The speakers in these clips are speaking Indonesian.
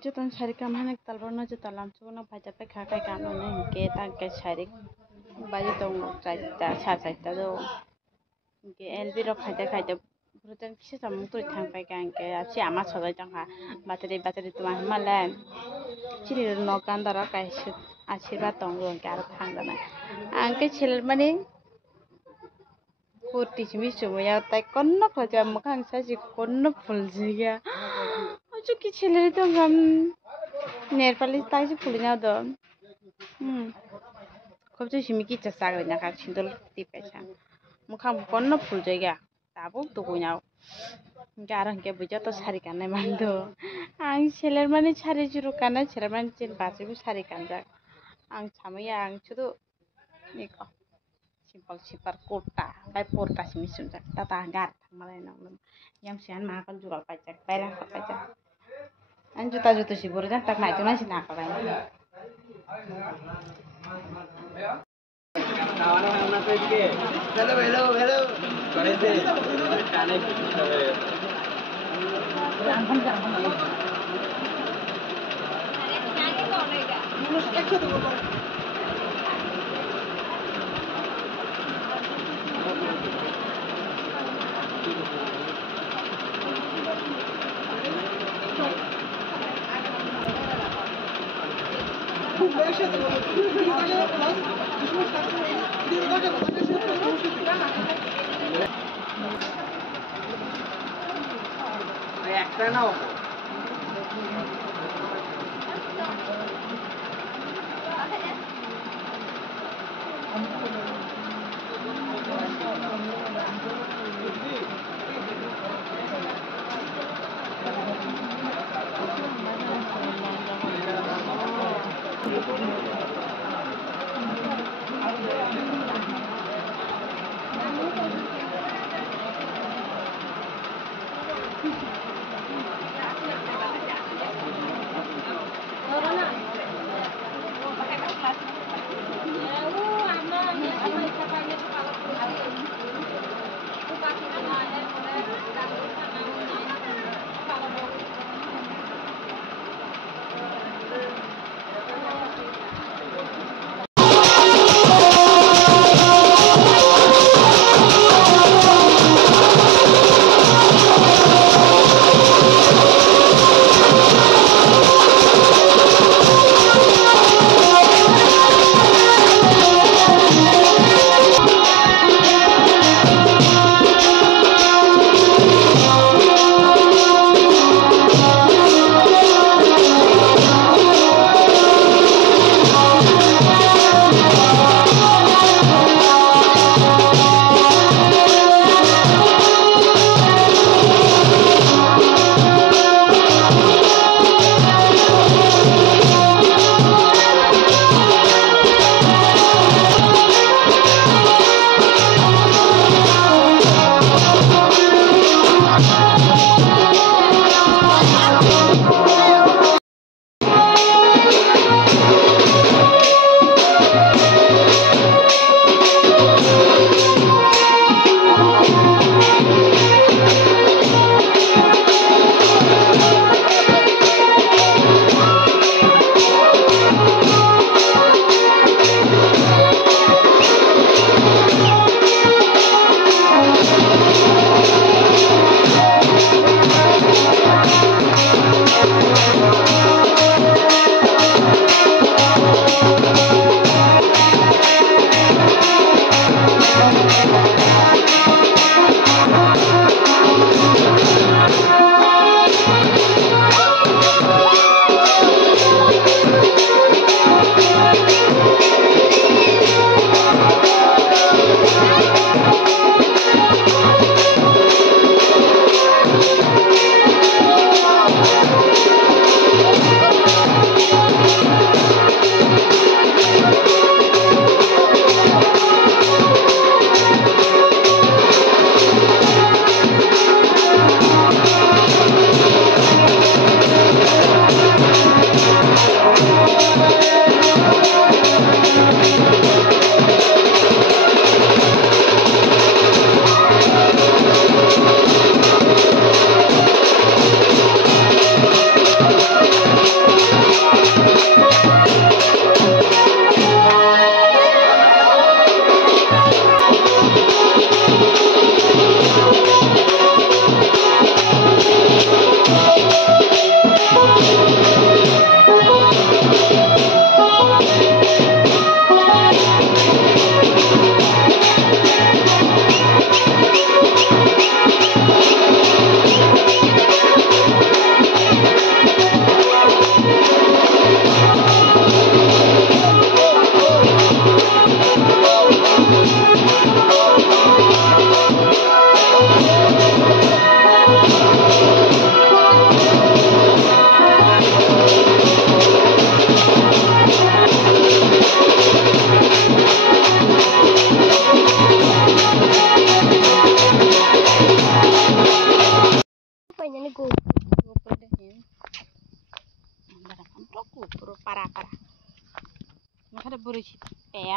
Jutan sari kam hanek talborno jutalam suno baca pekha kai kanone ke tangke sari baji tong chaita sa chaita do ke elbi ro khaita brutan kisi samung tui thang pai kan ke si ama chodai tang ha bateri tuma malen chiri no kandara kai su ashirbat tong ron ke aro thang dana angke chil mani putih cumi ya tai konno khaja mukhang saji konno fuljiga ajo ki ছেলে তো গাম নেরপালিশ তাইছে ফুলিনা দ খুব যে সিমিকি চাষা করে না কার সিন্দল তি পয়সা মুখাম কন্ন ফুল জায়গা তাবো তো কইনাও গারং কে বুঝা তো সারি কানে মানদো আং ছেলের মানে সারি জুরু কানা ছেলের মানে চেন বাসিবো সারি কানজা আং সামैया आं শুধু নিকো সিম্পল সিপার কোটা বাই পরটা সিমিসুন যা তা গার থামালাই না yang sian makan jual pajak bayar pajak an juta si buru jan tak naik tu nasi nak apa ini একটা নাও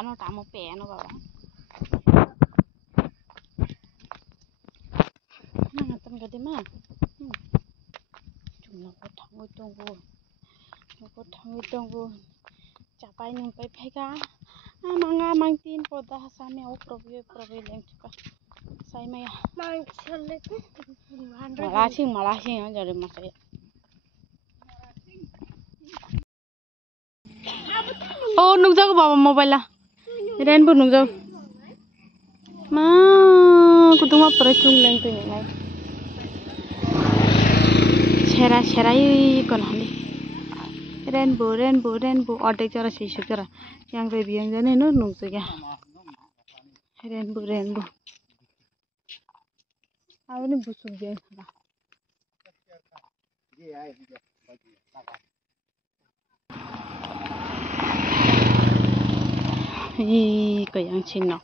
Pegano tamo peno baba. Nah, tem gede mah. Cuma ko tunggu. Capai nyampai pega. Manga mangtin poda hasame au probe leng chuka. Sai maya. Mang chole ko. Malasing jare masaya. Oh, nungjago baba mobile la. Rainbow nungjago. Ma, kutuma percung leng tu ni ngai. Serai kon hali. Rainbow. Order cara sih cara. Yang baby yang jane no nungjaga. Rainbow. Awalnya busuk dia. Ih, yang Cina.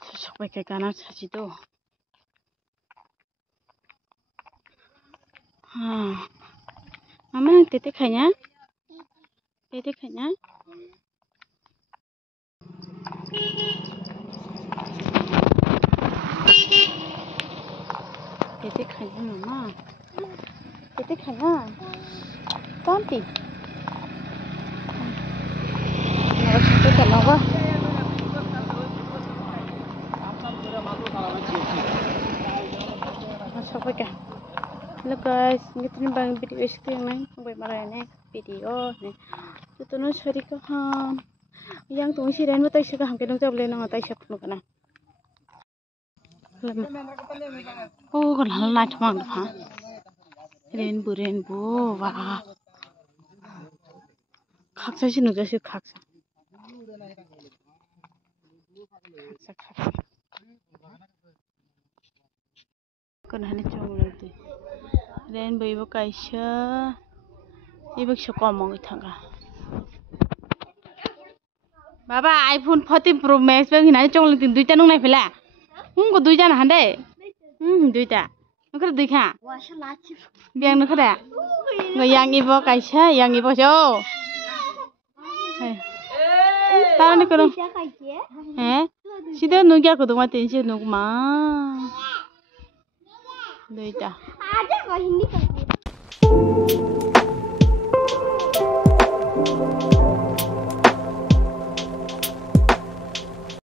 Sosok pakai kanan saja tu. Mama titik hanya. Titik hanya mama. Titik hanya. Tanti. Harus itu kenapa? Masuk pakai. Hello guys, ngitrin bang video screen nang sampai marah nih video nih. Itu nu sorry ko ham. Yang tuh si Ren betul sih ham kedong jable nang atai siap nu kana. Oh, kan hal nak mang ha. Rainbow, wah. Khaksa sih nu jasi khaksa. Kan hal cong lagi. Rainbow ibu kaisa. Ibu siapa mau itangga. Baba iPhone 14 Pro Max bang ini cong lagi duita nung naik pula. Ko duita nah hande. Duita. Nukar duita. Biang nukar ya. Yang ibu kaisa, yang ibu jo. Tahu ni kono. Sida nugia ko duma tensi nugma. Duita. Aja kau hindi